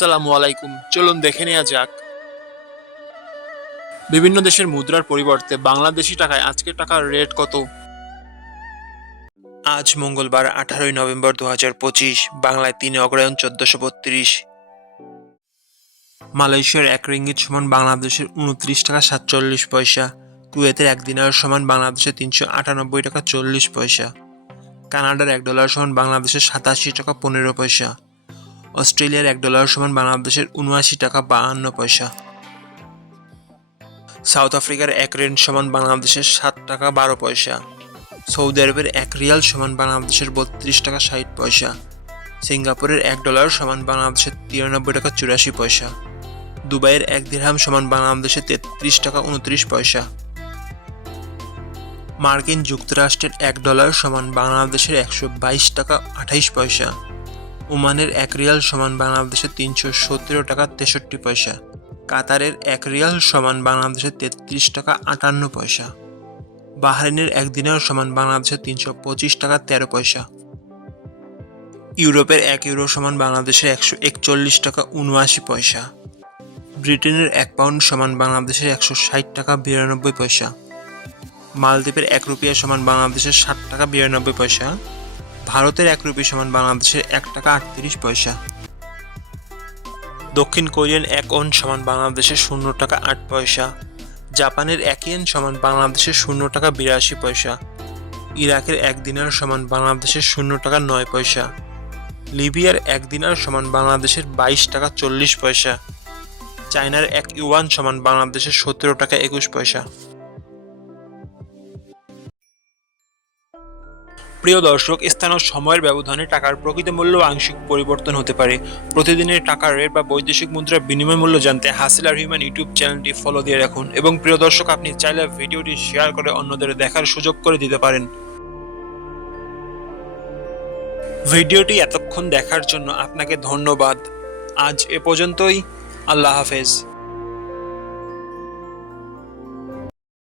আসসালামু আলাইকুম। চলুন দেখে নেওয়া যাক। বিভিন্ন দেশের মুদ্রার পরিবর্তে বাংলাদেশি টাকায় আজকের টাকার রেট কত? আজ মঙ্গলবার আঠারোই নভেম্বর দু হাজার পঁচিশ, বাংলায় তিন অগ্রায়ণ চোদ্দশো বত্রিশ। মালয়েশিয়ার এক রিঙ্গিত সমান বাংলাদেশের উনত্রিশ টাকা সাতচল্লিশ পয়সা। কুয়েতের এক দিনার সমান বাংলাদেশের তিনশো আটানব্বই টাকা চল্লিশ পয়সা। কানাডার এক ডলার সমান বাংলাদেশের সাতাশি টাকা পনেরো পয়সা। অস্ট্রেলিয়ার এক ডলার সমান বাংলাদেশের উনআশি টাকা বাহান্ন পয়সা। সাউথ আফ্রিকার এক রেন্ট সমান বাংলাদেশের সাত টাকা বারো পয়সা। সৌদি আরবের এক রিয়াল সমান বাংলাদেশের বত্রিশ টাকা ষাট পয়সা। সিঙ্গাপুরের এক ডলার সমান বাংলাদেশের তিরানব্বই টাকা চুরাশি পয়সা। দুবাইয়ের এক দিরহাম সমান বাংলাদেশের তেত্রিশ টাকা উনত্রিশ পয়সা। মার্কিন যুক্তরাষ্ট্রের এক ডলার সমান বাংলাদেশের একশো বাইশ টাকা আঠাইশ পয়সা। ওমানের এক রিয়াল সমান বাংলাদেশের তিনশো সতেরো টাকা তেষট্টি পয়সা। কাতারের এক রিয়াল সমান বাংলাদেশের তেত্রিশ টাকা আটান্ন পয়সা। বাহরাইনের এক দিনের সমান বাংলাদেশের তিনশো পঁচিশ টাকা তেরো পয়সা। ইউরোপের এক ইউরো সমান বাংলাদেশের একশো একচল্লিশ টাকা উনআশি পয়সা। ব্রিটেনের এক পাউন্ড সমান বাংলাদেশের একশো ষাট টাকা বিরানব্বই পয়সা। মালদ্বীপের এক রুপিয়া সমান বাংলাদেশের ষাট টাকা বিরানব্বই পয়সা। ভারতের এক রুপি সমান বাংলাদেশের এক টাকা আটত্রিশ পয়সা। দক্ষিণ কোরিয়ান এক ওন সমান বাংলাদেশের শূন্য টাকা আট পয়সা। জাপানের এক ইয়েন সমান বাংলাদেশের শূন্য টাকা বিরাশি পয়সা। ইরাকের এক দিনার সমান বাংলাদেশের শূন্য টাকা নয় পয়সা। লিবিয়ার এক দিনার সমান বাংলাদেশের বাইশ টাকা চল্লিশ পয়সা। চায়নার এক ইউয়ান সমান বাংলাদেশের সতেরো টাকা একুশ পয়সা। প্রিয় দর্শক স্থান ও সময়ের ব্যবধানে টাকার প্রকৃত মূল্য আংশিক পরিবর্তন হতে পারে। প্রতিদিনের টাকার রেট বা বৈদেশিক মুদ্রার বিনিময় মূল্য জানতে হাসিল আর হিউম্যান ইউটিউব চ্যানেলটি ফলো দিয়ে রাখুন এবং প্রিয় দর্শক, আপনি চাইলে ভিডিওটি শেয়ার করে অন্যদের দেখার সুযোগ করে দিতে পারেন। ভিডিওটি এতক্ষণ দেখার জন্য আপনাকে ধন্যবাদ। আজ এ পর্যন্তই। আল্লাহ হাফেজ।